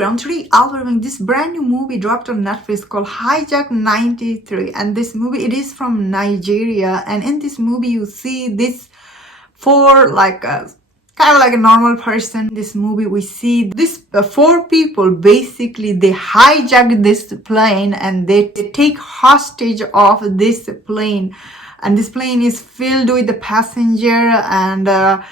everyone, today I'll be reviewing this brand new movie dropped on Netflix called Hijack 93. And this movie, it is from Nigeria. And in this movie, you see this four, kind of like a normal person. In this movie, we see this four people, basically, they hijack this plane and they take hostage of this plane. And this plane is filled with the passenger, and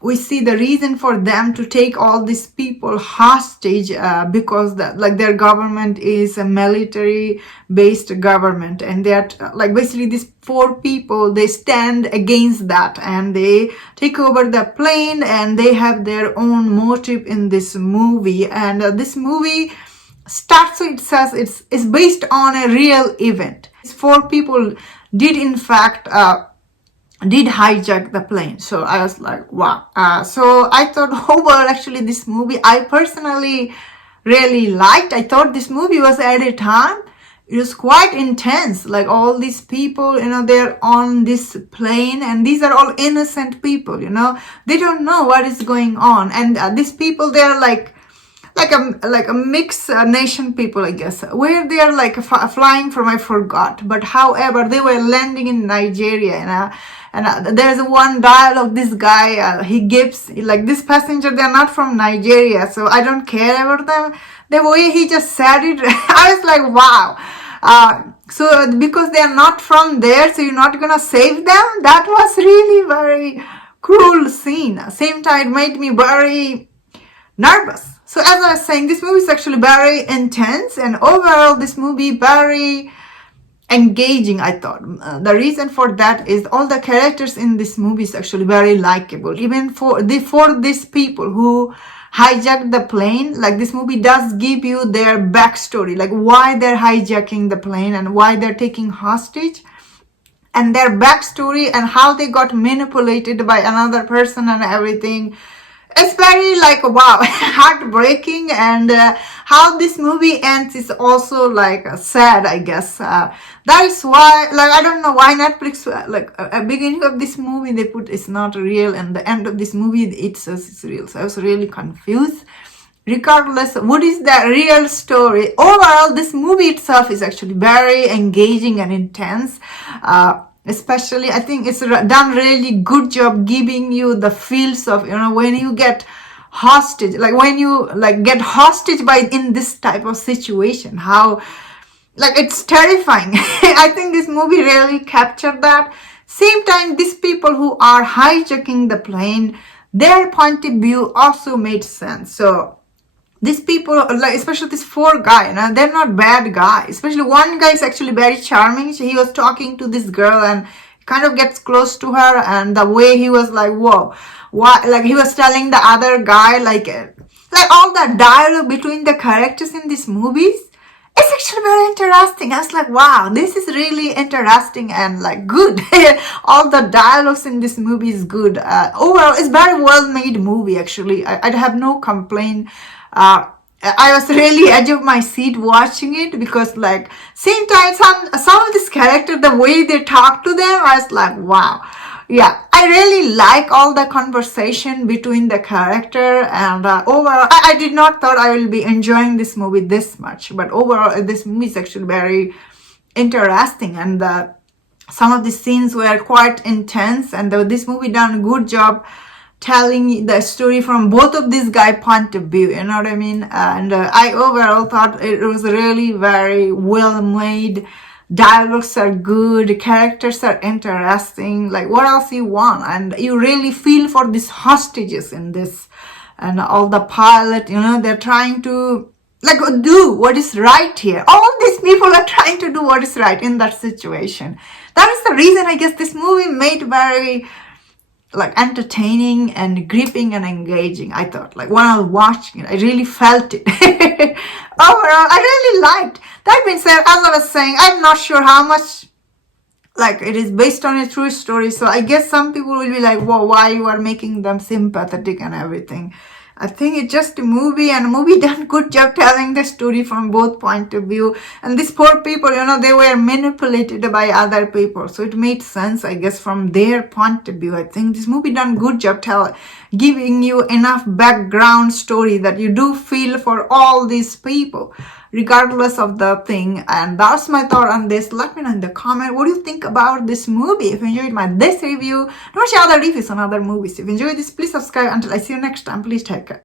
we see the reason for them to take all these people hostage because their government is a military based government, and they're basically these four people, they stand against that and they take over the plane, and they have their own motive in this movie. And this movie starts, so it says it's based on a real event. These four people did in fact did hijack the plane. So I was like, wow. So I thought, oh well, actually this movie I personally really liked. I thought this movie was, at a time, it was quite intense. Like all these people, they're on this plane, and these are all innocent people, they don't know what is going on. And these people, they're like a mixed nation people, I guess, where they are flying from, I forgot, but however they were landing in Nigeria, and there's one dialogue this guy he gives, this passenger, they're not from Nigeria, so I don't care about them. The way he just said it, I was like, wow. So because they're not from there, so you're not gonna save them? That was really very cruel scene. Same time, it made me very nervous. So as I was saying, this movie is actually very intense, and overall this movie very engaging, I thought. The reason for that is all the characters in this movie is actually very likable. Even for these people who hijacked the plane, this movie does give you their backstory, why they're hijacking the plane and why they're taking hostage, and their backstory and how they got manipulated by another person and everything. It's very wow, heartbreaking, and how this movie ends is also sad, I guess. That is why, I don't know why Netflix, at beginning of this movie they put it's not real, and the end of this movie it says it's real. So I was really confused. Regardless, what is the real story? Overall, this movie itself is actually very engaging and intense. Especially, I think it's done really good job giving you the feels of, when you get hostage, when you get hostage by in this type of situation, how it's terrifying. I think this movie really captured that. Same time, these people who are hijacking the plane, their point of view also made sense. So these people, especially this four guy, they're not bad guys. Especially one guy is actually very charming. He was talking to this girl and kind of gets close to her, and the way he was whoa, why? He was telling the other guy, all the dialogue between the characters in these movies, it's actually very interesting. I was like, wow, this is really interesting and good. All the dialogues in this movie is good. Overall, it's very well made movie. Actually, I'd have no complaint. I was really edge of my seat watching it, because same time some of this character, the way they talk to them, I was like, wow. Yeah, I really like all the conversation between the character, and overall I did not thought I will be enjoying this movie this much, but overall this movie is actually very interesting, and some of the scenes were quite intense, and this movie done a good job telling the story from both of these guys' point of view, you know what I mean? And I overall thought it was really very well made. Dialogues are good, characters are interesting. What else you want? And you really feel for these hostages in this, and all the pilot, they're trying to do what is right here. All these people are trying to do what is right in that situation. That is the reason, I guess, this movie made very entertaining and gripping and engaging. I thought, when I was watching it, I really felt it. Overall, I really liked. That being said, as I was saying, I'm not sure how much it is based on a true story. So I guess some people will be like, whoa, why you are making them sympathetic and everything. I think it's just a movie, and a movie done good job telling the story from both point of view. And these poor people, they were manipulated by other people, so it made sense, I guess, from their point of view. I think this movie done good job giving you enough background story that you do feel for all these people regardless of the thing. And that's my thought on this. Let me know in the comment what do you think about this movie. If you enjoyed this review, don't share other reviews on other movies. If you enjoyed this, please subscribe. Until I see you next time, please take care.